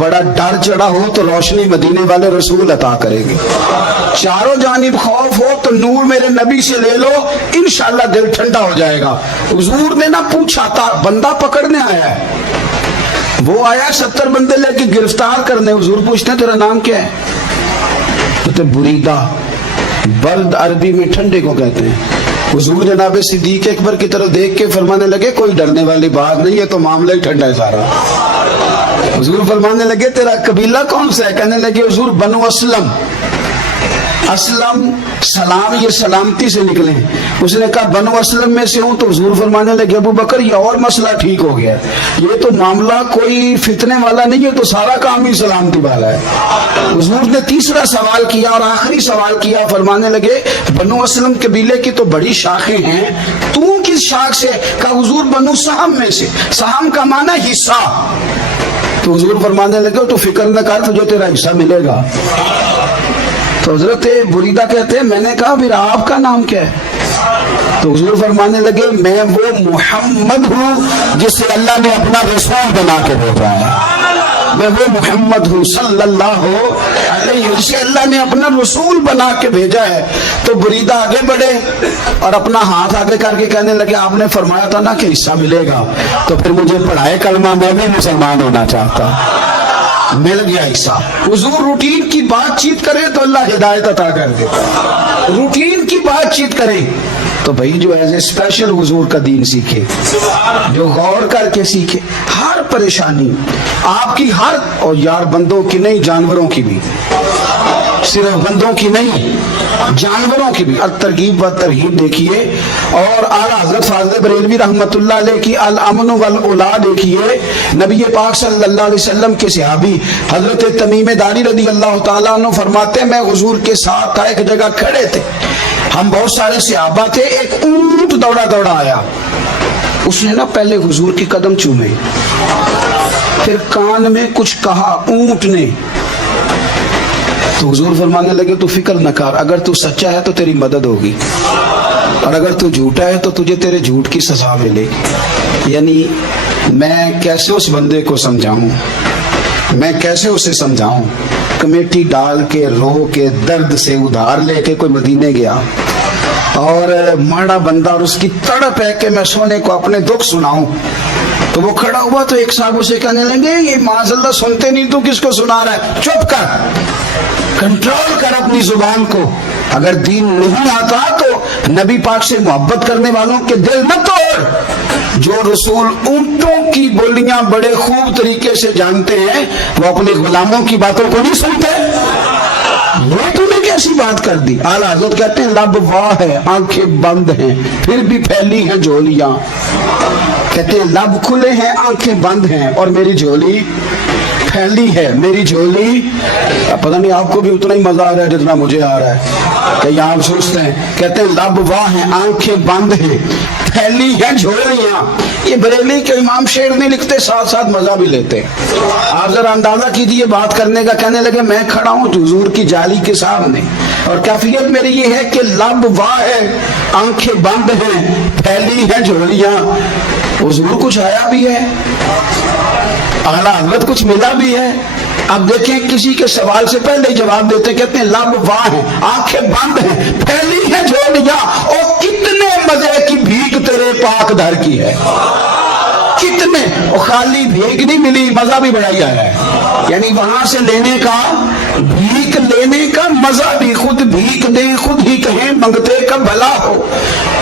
بڑا ڈر چڑھا ہو تو روشنی مدینے والے رسول عطا کریں گے، چاروں جانب خوف ہو تو نور میرے نبی سے لے لو، انشاءاللہ دل ٹھنڈا ہو جائے گا۔ حضور نے نہ پوچھا تھا، بندہ پکڑنے آیا ہے، وہ آیا 70 بندے لے کے گرفتار کرنے، حضور پوچھتے ہیں تیرا نام کیا ہے؟ تو بریدہ، برد عربی میں ٹھنڈے کو کہتے ہیں۔ حضور جناب صدیق اکبر کی طرف دیکھ کے فرمانے لگے کوئی ڈرنے والی بات نہیں ہے، تو معاملہ ہی ٹھنڈا ہے سارا۔ حضور فرمانے لگے تیرا قبیلہ کون سا ہے؟ کہنے لگے حضور بنو اسلم۔ اسلم سلام، یہ سلامتی سے نکلے۔ اس نے کہا بنو اسلم میں سے ہوں، تو حضور فرمانے لگے ابو بکر یہ اور مسئلہ ٹھیک ہو گیا، یہ تو معاملہ کوئی فتنے والا نہیں ہے، تو سارا کام ہی سلامتی والا ہے۔ حضور نے تیسرا سوال کیا اور آخری سوال کیا، فرمانے لگے بنو اسلم قبیلے کی تو بڑی شاخیں ہیں، تو کس شاخ سے؟ کہا حضور بنو سہم میں سے۔ سہم کا معنی حصہ۔ تو حضور فرمانے لگے تو فکر نہ کر، تجھے تیرا حصہ ملے گا۔ تو حضرت بریدہ کہتے ہیں میں نے کہا پھر آپ کا نام کیا ہے؟ تو حضور فرمانے لگے میں وہ محمد ہوں جسے اللہ نے اپنا رسول بنا کے بھیجا ہے، میں وہ محمد ہوں صلی اللہ علیہ وسلم جسے اللہ نے اپنا رسول بنا کے بھیجا ہے۔ تو بریدہ آگے بڑھے اور اپنا ہاتھ آگے کر کے کہنے لگے آپ نے فرمایا تھا نا کہ حصہ ملے گا، تو پھر مجھے پڑھائے کلمہ، میں بھی مسلمان ہونا چاہتا، مل گیا حصہ۔ حضور روٹین کی بات چیت کرے تو اللہ ہدایت عطا کر دے، روٹین کی بات چیت کرے تو بھائی جو ایز اے اسپیشل حضور کا دین سیکھے، جو غور کر کے سیکھے۔ ہر پریشانی آپ کی، ہر، اور یار بندوں کی نہیں جانوروں کی بھی، صرف بندوں کی نہیں جانوروں کی بھی۔ الترغیب و ترہیب دیکھیے، اور اعلیٰ حضرت فاضل بریلوی رحمۃ اللہ علیہ کی الامن والعلا دیکھیے۔ نبی پاک صلی اللہ علیہ وسلم کے صحابی حضرت تمیم داری رضی اللہ تعالیٰ عنہ فرماتے ہیں میں حضور کے ساتھ تھا، ایک جگہ کھڑے تھے، ہم بہت سارے صحابہ تھے، ایک اونٹ دوڑا دوڑا آیا، اس نے نا پہلے حضور کی قدم چومے، پھر کان میں کچھ کہا اونٹ نے، تو حضور فرمانے لگے تو فکر نہ کر، اگر تو سچا ہے تو تیری مدد ہوگی، اور اگر تو جھوٹا ہے تو تجھے تیرے جھوٹ کی سزا ملے گی۔ یعنی میں کیسے اس بندے کو سمجھاؤں، میں کیسے اسے سمجھاؤں، کمیٹی ڈال کے رو کے درد سے ادھار لے کے کوئی مدینے گیا، اور ماڑا بندہ، اور اس کی تڑپ ہے کہ میں سونے کو اپنے دکھ سناؤں، تو وہ کھڑا ہوا تو ایک صاحب اسے کہنے لگے یہ معاذ اللہ سنتے نہیں، تو کس کو سنا رہا ہے، چپ کر، کنٹرول کر اپنی زبان کو، اگر دین نہیں آتا تو نبی پاک سے محبت کرنے والوں کے دل مت توڑ۔ جو رسول اونٹوں کی بولیاں بڑے خوب طریقے سے جانتے ہیں، وہ اپنے غلاموں کی باتوں کو نہیں سنتے۔ وہ تو نے کیسی بات کر دی؟ اعلیٰ حضرت کہتے ہیں لب واہ ہے، آنکھیں بند ہیں، پھر بھی پھیلی ہیں جھولیاں۔ کہتے ہیں لب کھلے ہیں، آنکھیں بند ہیں، اور میری جھولی پھیلی ہے، میری جھولی۔ پتہ نہیں آپ کو بھی اتنا ہی مزہ آ رہا ہے جتنا مجھے آ رہا ہے کہ یہاں آپ سوچتے ہیں۔ کہتے ہیں لب واہ ہیں، آنکھیں بند ہیں، پھیلی ہیں جھولیاں۔ یہ بریلی کے امام شعر نہیں لکھتے، ساتھ ساتھ مزہ بھی لیتے۔ آپ ذرا اندازہ کیجیے بات کرنے کا۔ کہنے لگے میں کھڑا ہوں حضور کی جالی کے سامنے، اور کیفیت میری یہ ہے کہ لب واہ ہے، آنکھیں بند ہیں، پھیلی ہیں جھولیاں۔ حضور کچھ آیا بھی ہے، اعلیٰ حضرت کچھ ملا بھی ہے۔ اب دیکھیں کسی کے سوال سے پہلے ہی جواب دیتے، کہتے ہیں لب واہ ہیں، آنکھیں بند ہیں، پھیلی ہیں جھولیاں، اور کتنے مزے کی بھیک تیرے پاک در کی ہے، کتنے، اور خالی بھیک نہیں ملی، مزہ بھی بڑا ہی آیا ہے۔ یعنی وہاں سے لینے کا، بھیک لینے کا مزہ بھی، خود بھیک دیں خود ہی کہیں منگتے کا بھلا ہو۔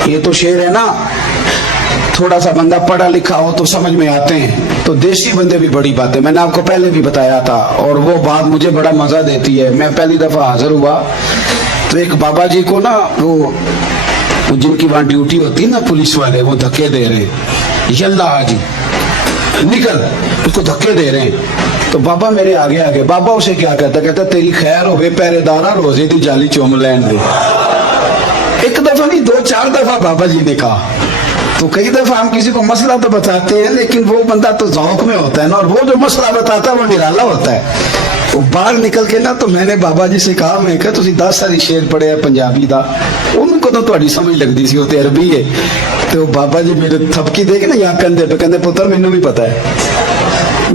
یہ تو شعر ہے نا، تھوڑا سا بندہ پڑھا لکھا ہو تو سمجھ میں آتے ہیں، تو دیسی بندے بھی بڑی باتیں، میں نے آپ کو پہلے بھی بتایا تھا، اور وہ بات مجھے بڑا مزہ دیتی ہے۔ میں پہلی دفعہ حاضر ہوا تو ایک بابا جی کو نا، وہ جن کی وہاں ڈیوٹی ہوتی ہے نا پولیس والے، وہ دھکے دے رہے ہیں، یلا جی نکل، اس کو دھکے دے رہے ہیں۔ تو بابا میرے آگے آگے، بابا اسے کیا کہتا، کہتا تیری خیر ہوئے پہرے دارا، روزے دی جالی چوم لین دے۔ ایک دفعہ نہیں، 2-4 دفعہ بابا جی نے کہا۔ تو کئی دفعہ ہم کسی کو مسئلہ تو بتاتے ہیں، لیکن وہ بندہ تو ذوق میں ہوتا ہے نا، اور وہ جو مسئلہ بتاتا ہے وہ نرالا ہوتا ہے۔ وہ باہر نکل کے نا، تو میں نے بابا جی سے کہا، میں کہا تسی 10 ساری شعر پڑھے پنجابی دا، ان کو تو تہاڈی سمجھ لگدی سی، وہ تے عربی ہے۔ تو بابا جی میرے تھپکی دے کے نا یہاں کندھے پہ، کہندے پتر مینوں بھی پتہ ہے،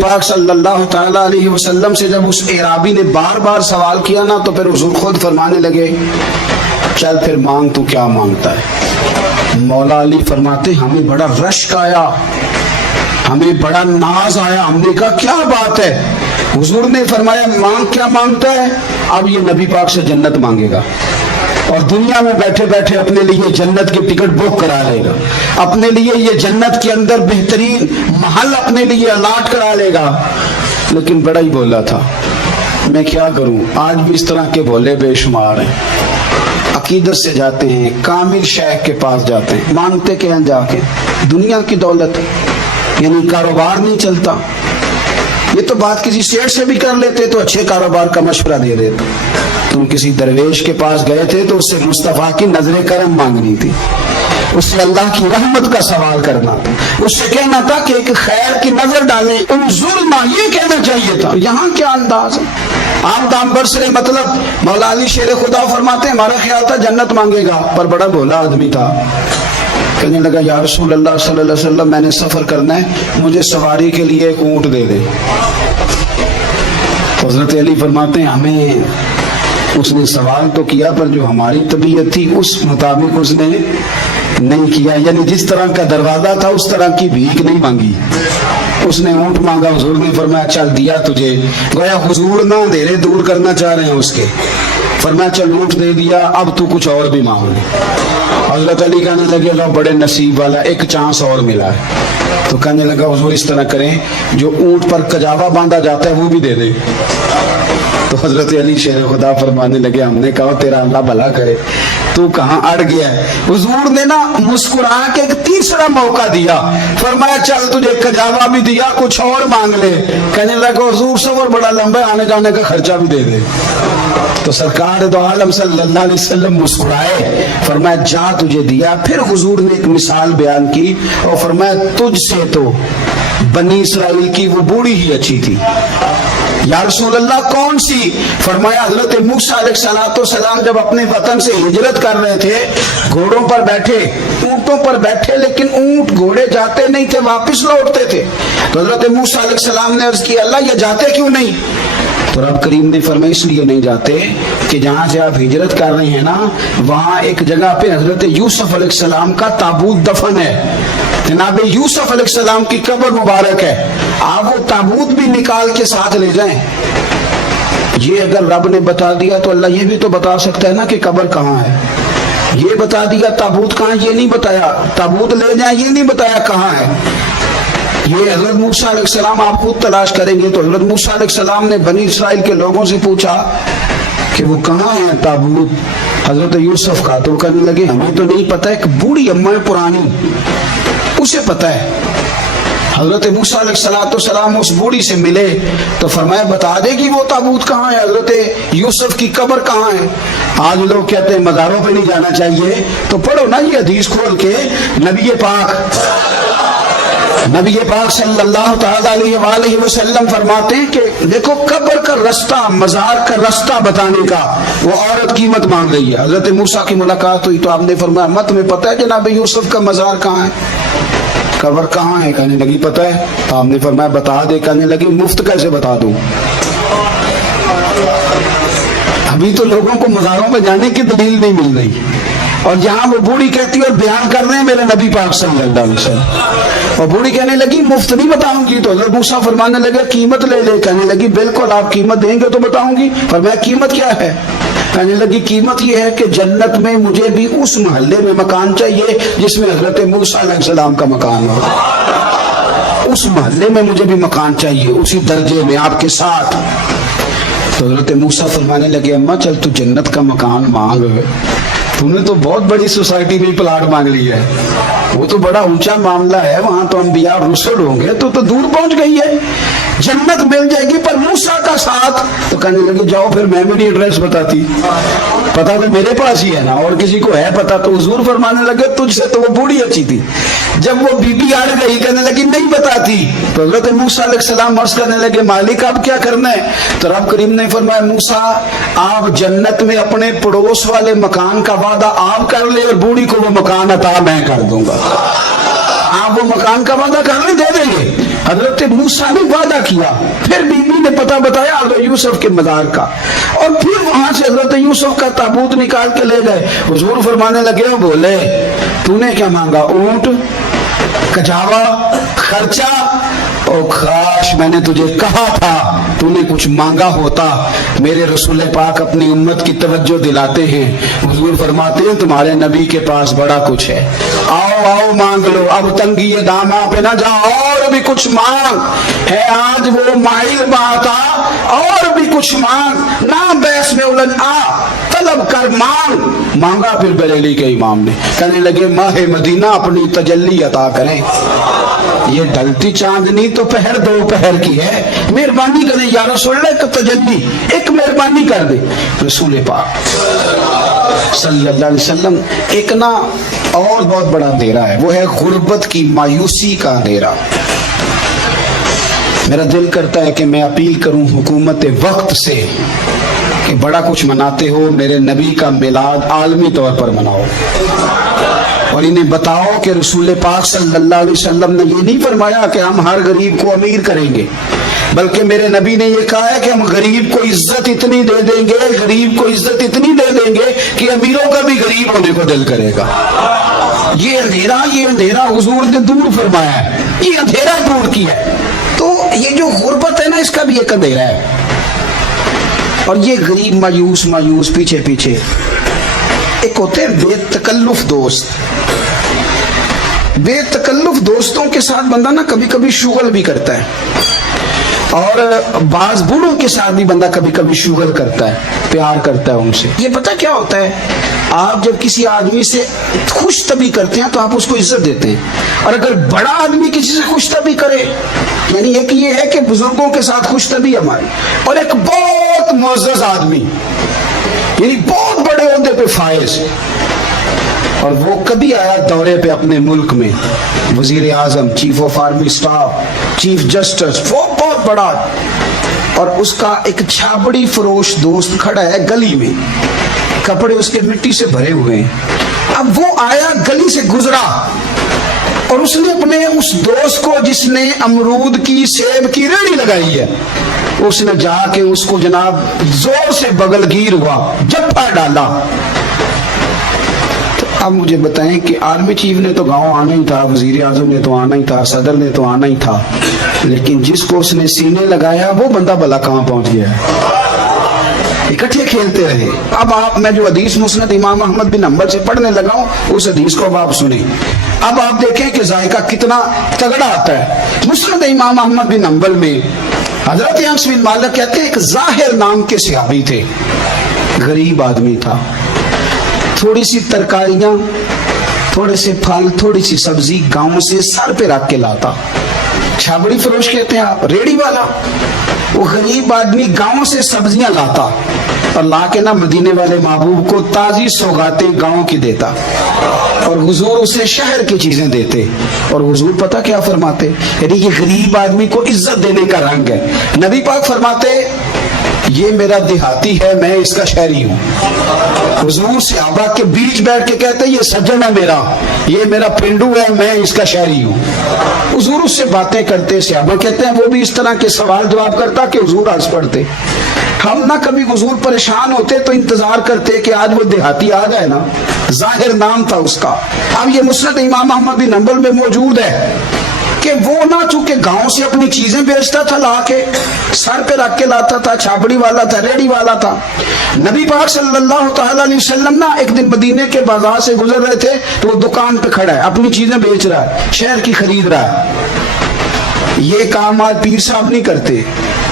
پاک صلی اللہ تعالیٰ علیہ وسلم سے جب اس اعرابی نے بار بار سوال کیا نا تو پھر حضور خود فرمانے لگے چل پھر مانگ تو کیا مانگتا ہے. مولا علی فرماتے ہمیں بڑا رشک آیا, ہمیں بڑا ناز آیا, ہم نے کہا کیا بات ہے؟ حضور نے فرمایا مانگ کیا مانگتا ہے؟ اب یہ نبی پاک سے جنت مانگے گا اور دنیا میں بیٹھے بیٹھے اپنے لیے جنت کی ٹکٹ بک کرا لے گا, اپنے لیے یہ جنت کے اندر بہترین محل اپنے لیے الاٹ کرا لے گا. لیکن بڑا ہی بولا تھا. میں کیا کروں, آج بھی اس طرح کے بولے بے شمار ہیں. عقیدت سے جاتے ہیں, کامل شیخ کے پاس جاتے ہیں, مانگتے کیا ہیں جا کے دنیا کی دولت, یعنی کاروبار نہیں چلتا. یہ تو بات کسی سیٹ سے بھی کر لیتے تو اچھے کاروبار کا مشورہ دے دیتے. تم کسی درویش کے پاس گئے تھے تو اس سے مصطفیٰ کی نظر کرم مانگنی تھی, اس سے اللہ کی رحمت کا سوال کرنا تھا, اس سے کہنا تھا کہ ایک خیر کی نظر ڈالے, انظرنا یہ کہنا چاہیے تھا. یہاں کیا انداز ہے, عام دام برسرے مطلب. مولا علی شیر خدا فرماتے ہیں ہمارا خیال تھا جنت مانگے گا, پر بڑا بھولا آدمی تھا. کہنے لگا یا رسول اللہ صلی اللہ علیہ وسلم میں نے سفر کرنا ہے, مجھے سواری کے لیے ایک اونٹ دے دے. حضرت علی فرماتے ہیں ہمیں اس نے سوال تو کیا پر جو ہماری طبیعت تھی اس مطابق اس نے نہیں کیا, یعنی جس طرح کا دروازہ تھا اس طرح کی بھیک نہیں مانگی. اس نے اونٹ مانگا, حضور نے فرمایا چل دیا تجھے. گویا حضور نہ دھیرے دور کرنا چاہ رہے ہیں اس کے, فرمایا چل اونٹ دے دیا, اب تو کچھ اور بھی مانگ لے. حضرت علی کہنے لگے لو بڑے نصیب والا, ایک چانس اور ملا ہے. تو کہنے لگا حضور اس طرح کریں جو اونٹ پر کجاوا باندھا جاتا ہے وہ بھی دے دے. تو حضرت علی شیر خدا فرمانے لگے ہم نے کہا تیرا اللہ بھلا کرے, تو کہاں اڑ گیا ہے. حضور نے نا مسکرا کے ایک تیسرا موقع دیا, فرمایا چل تجھے کجاوا بھی دیا, کچھ اور مانگ لے. کہنے لگا حضور سفر بڑا لمبا ہے, آنے جانے کا خرچہ بھی دے دے. تو سرکار دو عالم صلی اللہ علیہ وسلم مسکرائے, فرمایا جا تجھے دیا. پھر حضور نے ایک مثال بیان کی اور فرمایا تجھ سے تو بنی اسرائیل کی وہ بوڑھی ہی اچھی تھی. یا رسول اللہ کون سی؟ فرمایا حضرت موسیٰ علیہ السلام جب اپنے وطن سے ہجرت کر رہے تھے, گھوڑوں پر بیٹھے, اونٹوں پر بیٹھے, لیکن اونٹ گھوڑے جاتے نہیں تھے, واپس لوٹتے تھے. تو حضرت موسیٰ علیہ السلام نے عرض کیا اللہ یہ جاتے کیوں نہیں؟ تو رب کریم نے فرمایا اس لیے نہیں جاتے کہ جہاں سے آپ ہجرت کر رہے ہیں نا وہاں ایک جگہ پہ حضرت یوسف علیہ السلام کا تابوت دفن ہے, جناب یوسف علیہ السلام کی قبر مبارک ہے, آپ وہ تابوت بھی نکال کے ساتھ لے جائیں. یہ اگر رب نے بتا دیا تو اللہ یہ بھی تو بتا سکتا ہے نا کہ قبر کہاں ہے. یہ بتا دیا تابوت کہاں, یہ نہیں بتایا. تابوت لے جائیں یہ نہیں بتایا کہاں ہے. یہ حضرت موسیٰ علیہ السلام آپ خود تلاش کریں گے تو حضرت موسیٰ علیہ السلام نے بنی اسرائیل کے لوگوں سے پوچھا کہ وہ کہاں ہے تابوت حضرت یوسف کا. تو کہنے لگے ہمیں تو نہیں پتا, ایک بوڑھی اماں پرانی اسے پتا ہے. حضرت موسیٰ علیہ السلام اس بوڑھی سے ملے تو فرمایا بتا دے گی وہ تابوت کہاں ہے, حضرت یوسف کی قبر کہاں ہے. آج لوگ کہتے ہیں مزاروں پہ نہیں جانا چاہیے, تو پڑھو نا یہ حدیث کھول کے. نبی پاک صلی اللہ تعالیٰ علیہ وآلہ وسلم فرماتے ہیں کہ دیکھو قبر کا رستہ, مزار کا رستہ بتانے کا وہ عورت قیمت مانگ رہی ہے. حضرت موسیٰ کی ملاقات ہوئی تو آپ نے فرمایا مت میں پتہ ہے جناب یوسف کا مزار کہاں ہے, قبر کہاں ہے؟ کہنے لگی پتہ ہے. تو آپ نے فرمایا بتا دے. کہنے لگی مفت کیسے بتا دوں, ابھی تو لوگوں کو مزاروں میں جانے کی دلیل نہیں مل رہی, اور یہاں وہ بوڑھی کہتی ہے اور بیان کر رہے ہیں میرے نبی پاک صلی اللہ علیہ وسلم, اور بوڑھی کہنے لگی مفت نہیں بتاؤں گی. تو حضرت موسیٰ فرمانے لگے قیمت لے لے. کہنے لگی بالکل آپ قیمت دیں گے تو بتاؤں گی. فرمایا قیمت کیا ہے؟ کہنے لگی قیمت یہ ہے کہ جنت میں مجھے بھی اس محلے میں مکان چاہیے جس میں حضرت موسیٰ علیہ السلام کا مکان ہو. اس محلے میں مجھے بھی مکان چاہیے, اسی درجے میں آپ کے ساتھ. تو حضرت موسیٰ فرمانے لگے اماں چل تو جنت کا مکان مانگ, تم نے تو بہت بڑی سوسائٹی میں پلاٹ مانگ لی ہے, وہ تو بڑا اونچا معاملہ ہے, وہاں تو انبیاء رسول ہوں گے, تو دور پہنچ گئی ہے, جنت مل جائے گی پر موسیٰ کا ساتھ. تو کہنے لگے جاؤ پھر میں میری ایڈریس بتاتی, پتا تو میرے پاس ہی ہے نا, اور کسی کو ہے پتا. تو حضور فرمانے لگے تجھ سے تو وہ بوڑھی اچھی تھی. جب وہ بی بی اڑ گئی کہنے لگی نہیں بتاتی. تو حضرت موسیٰ علیہ السلام عرض کرنے لگے مالک اب کیا کرنا ہے؟ تو رب کریم نے فرمایا موسیٰ آپ جنت میں اپنے پڑوس والے مکان کا وعدہ آپ کر لے اور بوڑھی کو وہ مکان عطا میں کر دوں گا. آپ وہ مکان کا وعدہ کر لیں, دے دیں گے. حضرت موسیٰ نے وعدہ کیا، پھر بیوی نے پتہ بتایا حضرت یوسف کے مزار کا، اور پھر وہاں سے حضرت یوسف کا تابوت نکال کے لے گئے۔ حضور فرمانے لگے، بولے تو نے کیا مانگا؟ اونٹ، کجاوا، خرچہ؟ اور کاش میں نے تجھے کہا تھا، تو نے کچھ مانگا ہوتا۔ میرے رسول پاک اپنی امت کی توجہ دلاتے ہیں، حضور فرماتے ہیں تمہارے نبی کے پاس بڑا کچھ ہے، آؤ آؤ مانگ لو، اب تنگی داماں پہ نہ جاؤ، اور بھی کچھ مانگ ہے۔ آج وہ مائل بات آ، اور بھی کچھ مانگ، نہ بیس میں الجھ آ، طلب کر مانگ۔ مانگا پھر بریلی کے امام نے، کہنے لگے ماہ مدینہ اپنی تجلی عطا کریں، یہ ڈھلتی چاندنی تو پہر دو پہر کی ہے، مہربانی کریں یا رسول اللہ، ایک تجلی، ایک مہربانی کر دے۔ رسول پاک صلی اللہ علیہ وسلم ایک نا اور بہت بڑا اندھیرا ہے، وہ ہے غربت کی مایوسی کا اندھیرا۔ میرا دل کرتا ہے کہ میں اپیل کروں حکومت وقت سے کہ بڑا کچھ مناتے ہو، میرے نبی کا میلاد عالمی طور پر مناؤ، اور انہیں بتاؤ کہ رسول پاک صلی اللہ علیہ وسلم نے یہ نہیں فرمایا کہ ہم ہر غریب کو امیر کریں گے، بلکہ میرے نبی نے یہ کہا ہے کہ ہم غریب کو عزت اتنی دے دیں گے، غریب کو عزت اتنی دے دیں گے کہ امیروں کا بھی غریب ہونے کو دل کرے گا۔ یہ اندھیرا حضور نے دور فرمایا ہے، یہ اندھیرا دور کیا ہے۔ تو یہ جو غربت ہے نا، اس کا بھی ایک اندھیرا ہے، اور یہ غریب مایوس پیچھے ایک ہوتے ہیں بے تکلف دوست۔ بے تکلف دوستوں کے ساتھ بندہ نا کبھی کبھی شغل بھی کرتا ہے، اور بعض بوڑھوں کے ساتھ بھی بندہ کبھی کبھی شغل کرتا ہے، پیار کرتا ہے ان سے۔ یہ پتہ کیا ہوتا ہے، آپ جب کسی آدمی سے خوش طبی کرتے ہیں تو آپ اس کو عزت دیتے ہیں، اور اگر بڑا آدمی کسی سے خوش طبی کرے، یعنی ایک یہ ہے کہ بزرگوں کے ساتھ خوش طبی ہماری، اور ایک بہت معزز آدمی یعنی بہت بڑے عہدے پہ فائز، اور وہ کبھی آیا دورے پہ اپنے ملک میں، وزیر اعظم، chief of army staff, chief justice, وہ بہت بڑا، اور اس کا ایک چھاپڑی فروش دوست کھڑا ہے گلی میں، کپڑے اس کے مٹی سے بھرے ہوئے ہیں۔ اب وہ آیا، گلی سے گزرا، اور اس نے اپنے اس دوست کو جس نے امرود کی سیب کی ریڑھی لگائی ہے، اس نے جا کے اس کو جناب زور سے بغل گیر ہوا، جپا ڈالا۔ تو اب مجھے بتائیں کہ آرمی چیف نے تو گاؤں آنا ہی تھا، وزیر اعظم نے تو آنا ہی تھا، صدر نے تو آنا ہی تھا، لیکن جس کو اس نے سینے لگایا وہ بندہ بھلا کہاں پہنچ گیا ہے؟ اکٹھے کھیلتے رہے۔ اب میں جو حدیث مسند امام احمد بن حنبل سے پڑھنے لگا ہوں، اس حدیث کو اب آپ سنیں، اب آپ دیکھیں کہ ذائقہ کتنا تگڑا آتا ہے۔ مسند امام احمد بن حنبل میں حضرت انس بن مالک کہتے ہیں ایک ظاہر نام کے صحابی تھے، غریب آدمی تھا، تھوڑی سی ترکاریاں، تھوڑے سے پھل، تھوڑی سی سبزی گاؤں سے سر پہ رکھ کے لاتا۔ چھابڑی فروش کہتے ہیں آپ، ریڑھی والا، وہ غریب آدمی گاؤں سے سبزیاں لاتا اور لا کے نا مدینے والے محبوب کو تازی سوغاتیں گاؤں کی دیتا، اور حضور اسے شہر کی چیزیں دیتے، اور حضور پتہ کیا فرماتے، یعنی یہ غریب آدمی کو عزت دینے کا رنگ ہے۔ نبی پاک فرماتے یہ میرا دیہاتی ہے، میں اس کا شہری ہوں۔ حضور صحابہ کے بیچ بیٹھ کے کہتے یہ سجن ہے میرا، یہ میرا پنڈو ہے، میں اس کا شہری ہوں۔ حضور اس سے باتیں کرتے، صحابہ کہتے ہیں وہ بھی اس طرح کے سوال جواب کرتا کہ حضور ہنس پڑتے۔ ہم نہ کبھی حضور پریشان ہوتے تو انتظار کرتے کہ آج وہ دیہاتی آ جائے نا، ظاہر نام تھا اس کا۔ اب یہ مسند امام احمد بن حنبل میں موجود ہے کہ وہ نہ چونکہ گاؤں سے اپنی چیزیں بیچتا تھا، لا کے سر پہ رکھ کے لاتا تھا، چھاپڑی والا تھا، ریڑھی والا تھا۔ نبی پاک صلی اللہ تعالی علیہ وسلم نا ایک دن مدینے کے بازار سے گزر رہے تھے، تو وہ دکان پہ کھڑا ہے، اپنی چیزیں بیچ رہا ہے، شہر کی خرید رہا ہے۔ یہ کام آج پیر صاحب نہیں کرتے،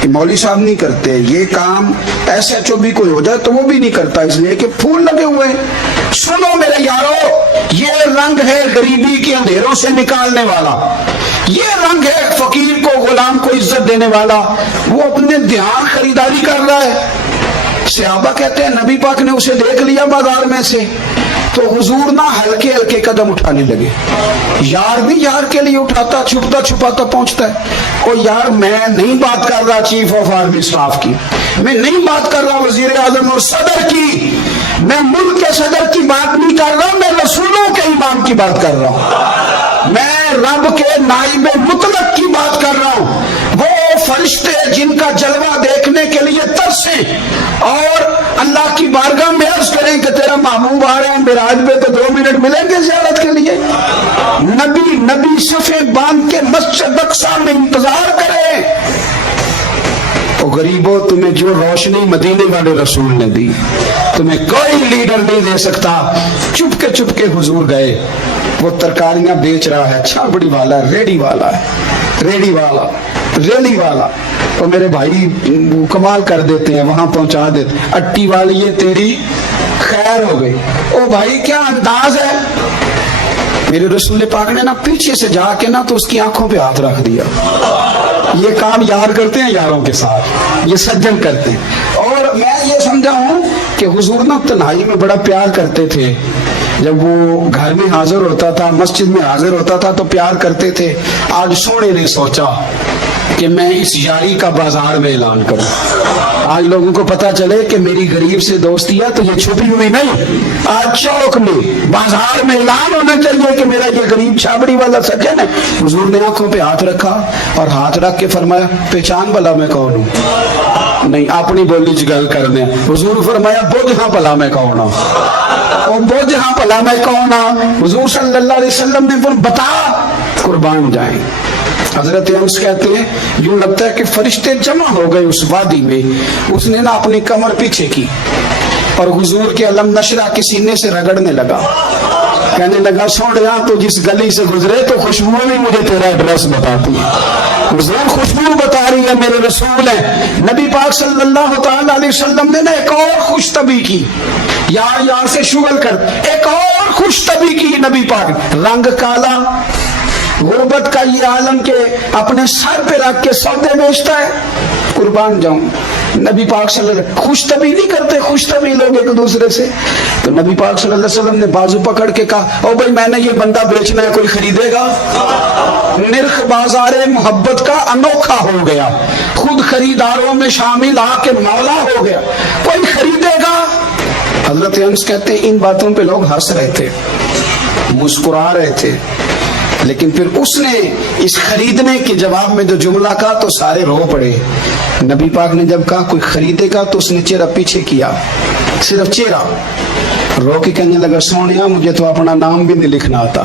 مولوی صاحب نہیں کرتے، یہ کام ایس ایچ او بھی کوئی ہو جائے تو وہ بھی نہیں کرتا، اس لیے کہ پھول لگے ہوئے ہیں۔ سنو میرے یارو، یہ رنگ ہے غریبی کے اندھیروں سے نکالنے والا، یہ رنگ ہے فقیر کو، غلام کو عزت دینے والا۔ وہ اپنے دھیان خریداری کر رہا ہے۔ صحابہ کہتے ہیں نبی پاک نے اسے دیکھ لیا بازار میں سے، تو حضور نہ ہلکے ہلکے قدم اٹھانے لگے۔ یار بھی یار کے لیے اٹھاتا، چھپتا چھپاتا پہنچتا ہے۔ او یار، میں نہیں بات کر رہا چیف آف آرمی اسٹاف کی، میں نہیں بات کر رہا وزیر اعظم اور صدر کی، میں ملک کے صدر کی بات نہیں کر رہا، میں رسولوں کے امام کی بات کر رہا ہوں۔ میں میں رب کے نائب مطلق کی بات کر رہا ہوں، وہ فرشتے جن کا جلوہ دیکھنے کے لیے ترسیں اور اللہ کی بارگاہ میں عرض کریں کہ تیرا محبوب آ رہے ہیں معراج پہ، تو 2 منٹ ملیں گے زیارت کے لیے؟ نبی صفیں باندھ کے مسجد اقصی میں انتظار کرے۔ تو غریبوں، تمہیں جو روشنی مدینے والے رسول نے دی تمہیں کوئی لیڈر نہیں دے سکتا۔ چپ کے حضور گئے، وہ ترکاریاں بیچ رہا ہے، چھاپڑی والا، ریڑی والا تو میرے بھائی وہ کمال کر دیتے ہیں، وہاں پہنچا دیتے، اٹی والی یہ تیری خیر ہو گئی۔ او بھائی کیا انداز ہے! میرے رسول پاک نے نا پیچھے سے جا کے نا تو اس کی آنکھوں پہ ہاتھ رکھ دیا۔ یہ کام یار کرتے ہیں یاروں کے ساتھ، یہ سجن کرتے ہیں۔ اور میں یہ سمجھا ہوں کہ حضور نا تنہائی میں بڑا پیار کرتے تھے، جب وہ گھر میں حاضر ہوتا تھا، مسجد میں حاضر ہوتا تھا تو پیار کرتے تھے۔ آج سونے نے سوچا کہ میں اس یاری کا بازار میں اعلان کروں، آج لوگوں کو پتا چلے کہ میری غریب سے دوستی ہے، تو یہ چھپی ہوئی نہیں، آج چوک میں بازار میں اعلان ہونا چاہیے کہ میرا یہ غریب چھابڑی والا سجن ہے۔ حضور نے آنکھوں پہ ہاتھ رکھا اور ہاتھ رکھ کے فرمایا پہچان بھلا میں کون ہوں؟ نہیں، اپنی بولی چ گل کر دیں۔ حضور فرمایا بوجھ ہاں بھلا میں کون ہوں، اور بوجھ ہاں بھلا میں کون ہوں؟ حضور صلی اللہ علیہ وسلم نے فرمایا بتا، قربان جائیں۔ حضرت انس کہتے ہیں یوں لگتا ہے کہ فرشتے جمع ہو گئے اس وادی میں۔ اس نے نا اپنی کمر پیچھے کی اور حضور کے علم نشرہ کے سینے سے رگڑنے لگا، کہنے لگا سوڑیا تو جس گلی سے گزرے تو خوشبو بھی مجھے تیرا ایڈریس بتاتی ہے۔ حضور خوشبو بتا رہی ہے، میرے رسول ہیں۔ نبی پاک صلی اللہ تعالی علیہ وسلم نے ایک اور خوش طبی کی، یار سے شغل کر ایک اور خوش طبی کی نبی پاک، رنگ کالا، غربت کا یہ عالم کے اپنے سر پہ رکھ کے سودے بیچتا ہے۔ قربان جاؤں، نبی پاک صلی اللہ علیہ وسلم خوش طبی نہیں کرتے، خوش طبی لوگ ایک دوسرے سے۔ تو نبی پاک صلی اللہ علیہ وسلم نے بازو پکڑ کے کہا او بھائی میں نے یہ بندہ بیچنا ہے، کوئی خریدے گا؟ نرخ بازار محبت کا انوکھا ہو گیا، خود خریداروں میں شامل آ کے مولا ہو گیا، کوئی خریدے گا؟ حضرت انس کہتے ہیں ان باتوں پہ لوگ ہنس رہے تھے، مسکرا رہے تھے، لیکن پھر اس نے اس خریدنے کے جواب میں جو جملہ کہا تو سارے رو پڑے۔ نبی پاک نے جب کہا کوئی خریدے گا تو اس نے چہرہ پیچھے کیا، صرف چہرہ، رو کے کہنے لگا سونیا مجھے تو اپنا نام بھی نہیں لکھنا آتا،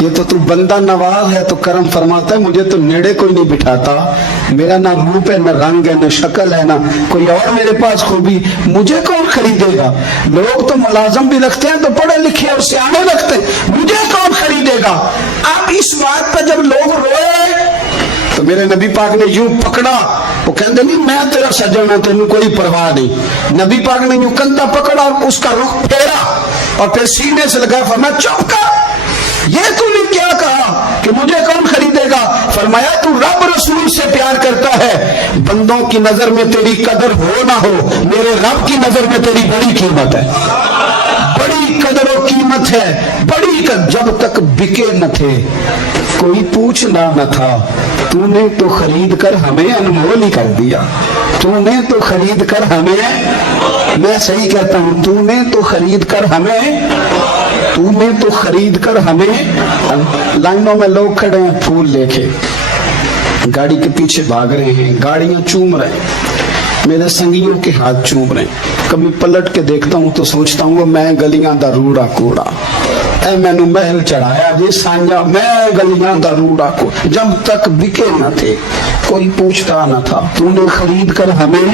یہ تو بندہ نواز ہے تو کرم فرماتا ہے، مجھے تو نیڑے کوئی نہیں بٹھاتا، میرا نہ روپ ہے، نہ رنگ ہے، نہ شکل ہے، نہ کوئی اور میرے پاس خوبی، مجھے کون خریدے گا؟ لوگ تو ملازم بھی رکھتے ہیں تو پڑھے لکھے اور سیانے رکھتے ہیں، مجھے کون خریدے گا؟ اب اس بات پہ جب لوگ روئے تو میرے نبی پاک نے یوں پکڑا، وہ کہتے نہیں میں تیرا سجن ہوں، تینوں کوئی پرواہ نہیں۔ نبی پاک نے یوں کندھا پکڑا اور اس کا رخ پھیرا اور پھر سینے سے لگا، فرمایا چپ کر، یہ تو نے کیا کہا کہ مجھے کون خریدے گا؟ فرمایا تو رب رسول سے پیار کرتا ہے، بندوں کی نظر میں تیری قدر ہو نہ ہو، میرے رب کی نظر میں تیری بڑی قیمت ہے، بڑی قدر و قیمت ہے، بڑی قدر۔ جب تک بکے نہ تھے کوئی پوچھنا نہ تھا، تو نے تو خرید کر ہمیں انمول ہی کر دیا، تو نے تو خرید کر ہمیں، میں صحیح کہتا ہوں، تو نے تو خرید کر ہمیں، تو نے تو خرید کر ہمیں۔ لائنوں میں لوگ کھڑے ہیں پھول لے کے، گاڑی کے پیچھے بھاگ رہے ہیں، گاڑیاں چوم رہے ہیں، میرے سنگیوں کے ہاتھ چوم رہے ہیں، کبھی پلٹ کے دیکھتا ہوں تو سوچتا ہوں میں گلیاں دا روڑا کوڑا، اے میں نے محل چڑھایا جی سانجا، میں گلیاں دا روڑا کو، جب تک بکے نہ تھے کوئی پوچھتا نہ تھا، تو نے خرید کر ہمیں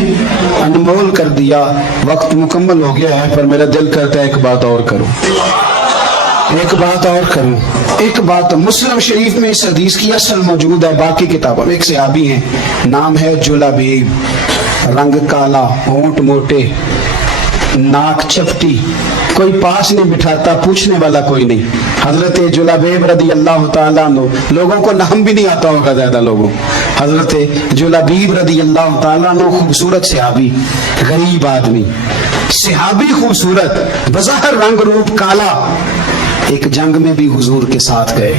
انمول کر دیا۔ وقت مکمل ہو گیا ہے پر میرا دل کرتا ہے ایک بات اور کروں، ایک بات اور کروں، ایک بات۔ مسلم شریف میں اس حدیث کی اصل موجود ہے، باقی کتابوں میں۔ ایک صحابی ہیں، نام ہے جلابیب، رنگ کالا، ہونٹ موٹے، ناک چپٹی، کوئی پاس نہیں بٹھاتا، پوچھنے والا کوئی نہیں۔ حضرت جلابیب رضی اللہ تعالیٰ عنہ، لوگوں کو نام بھی نہیں آتا ہوگا زیادہ لوگوں، حضرت جلابیب رضی اللہ تعالیٰ عنہ خوبصورت صحابی، غریب آدمی، صحابی خوبصورت، بظاہر رنگ روپ کالا، ایک جنگ میں بھی حضور کے ساتھ گئے،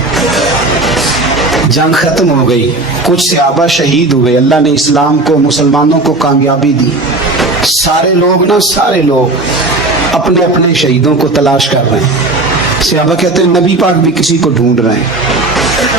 جنگ ختم ہو گئی، کچھ صحابہ شہید ہوئے، اللہ نے اسلام کو، مسلمانوں کو کامیابی دی، سارے لوگ اپنے اپنے شہیدوں کو تلاش کر رہے ہیں۔ صحابہ کہتے ہیں نبی پاک بھی کسی کو ڈھونڈ رہے ہیں،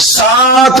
7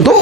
2